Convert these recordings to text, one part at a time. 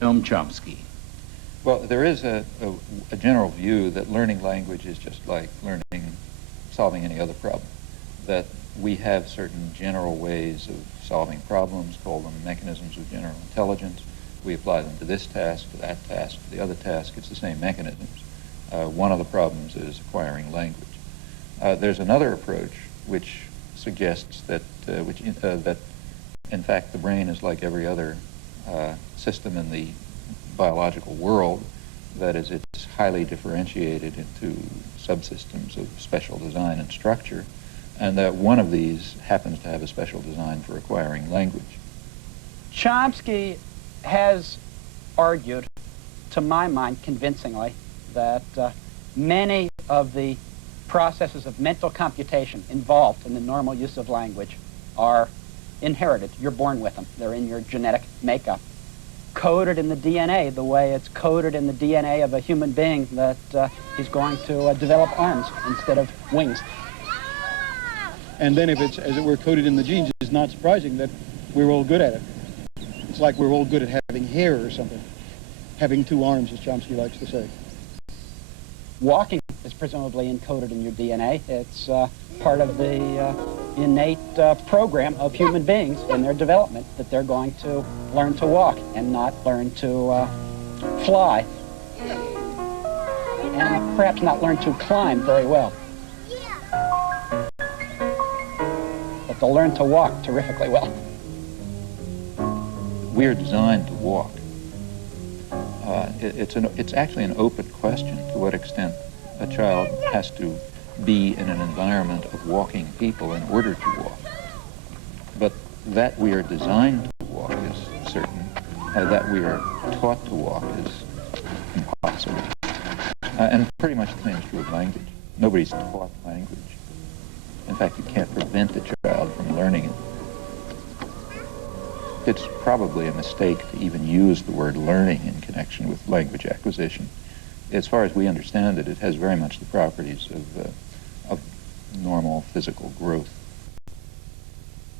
Chomsky. Well, there is a general view that learning language is just like solving any other problem, that we have certain general ways of solving problems, call them mechanisms of general intelligence. We apply them to this task, to that task, to the other task. It's the same mechanisms. One of the problems is acquiring language. There's another approach which suggests that, that in fact the brain is like every other system in the biological world. That is, it's highly differentiated into subsystems of special design and structure, and that one of these happens to have a special design for acquiring language. Chomsky has argued, to my mind convincingly, that many of the processes of mental computation involved in the normal use of language are inherited. You're born with them. They're in your genetic makeup. Coded in the DNA the way it's coded in the DNA of a human being that he's going to develop arms instead of wings. And then if it's, as it were, coded in the genes, it's not surprising that we're all good at it. It's like we're all good at having hair or something. Having two arms, as Chomsky likes to say. Walking is presumably encoded in your DNA. It's part of the innate program of human beings in their development that they're going to learn to walk and not learn to fly. And perhaps not learn to climb very well. But they'll learn to walk terrifically well. We're designed to walk. It's actually an open question to what extent a child has to be in an environment of walking people in order to walk. But that we are designed to walk is certain. That we are taught to walk is impossible. And pretty much the same is true of language. Nobody's taught language. In fact, you can't prevent a child from learning it. It's probably a mistake to even use the word learning in connection with language acquisition. As far as we understand it, it has very much the properties of normal physical growth.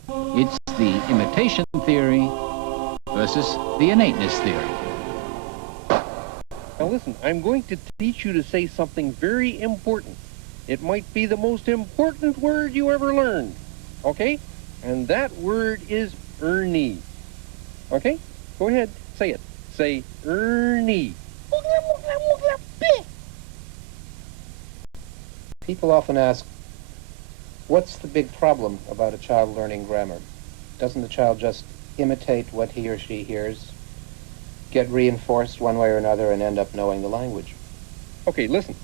It's the imitation theory versus the innateness theory. Now listen, I'm going to teach you to say something very important. It might be the most important word you ever learned, okay? And that word is Ernie. Okay? Go ahead, say it. Say Ernie. People often ask, what's the big problem about a child learning grammar? Doesn't the child just imitate what he or she hears, get reinforced one way or another, and end up knowing the language? Okay, listen.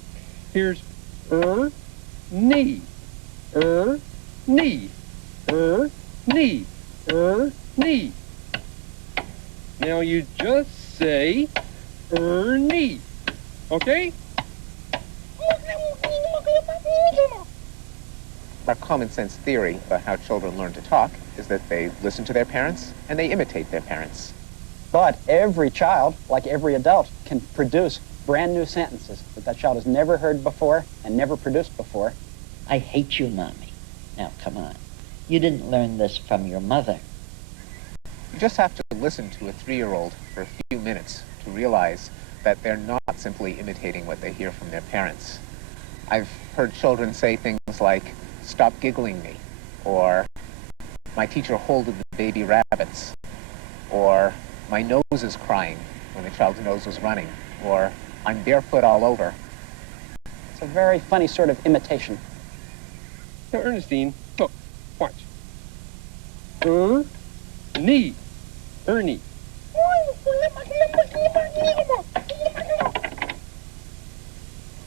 Here's knee, knee, knee, knee. Now you just say knee, okay? Our common sense theory about how children learn to talk is that they listen to their parents and they imitate their parents. But every child, like every adult, can produce brand new sentences that child has never heard before and never produced before. I hate you, Mommy. Now, come on. You didn't learn this from your mother. You just have to listen to a 3-year-old for a few minutes to realize that they're not simply imitating what they hear from their parents. I've heard children say things like, "Stop giggling me," or "My teacher holded the baby rabbits," or "My nose is crying," when the child's nose was running, or "I'm barefoot all over." It's a very funny sort of imitation. Now, Ernestine, look, watch. Knee, Ernie.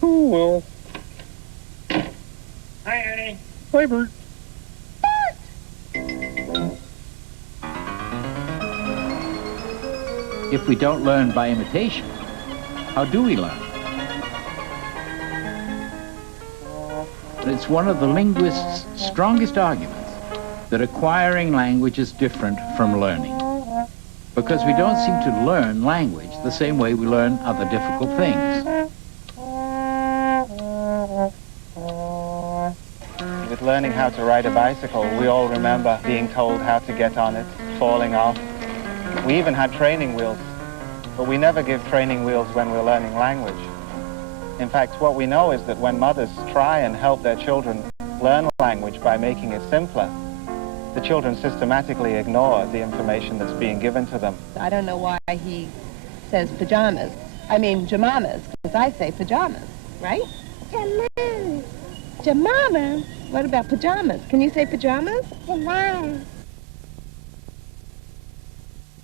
Oh, well. Hi, Ernie. Hi, Bert. If we don't learn by imitation, how do we learn? It's one of the linguist's strongest arguments that acquiring language is different from learning, because we don't seem to learn language the same way we learn other difficult things. With learning how to ride a bicycle, we all remember being told how to get on it, falling off. We even had training wheels. but we never give training wheels when we're learning language. In fact, what we know is that when mothers try and help their children learn language by making it simpler, the children systematically ignore the information that's being given to them. I don't know why he says pajamas. I mean jamamas, because I say pajamas, right? Jamamas. Jamamas? What about pajamas? Can you say pajamas? Pajamas.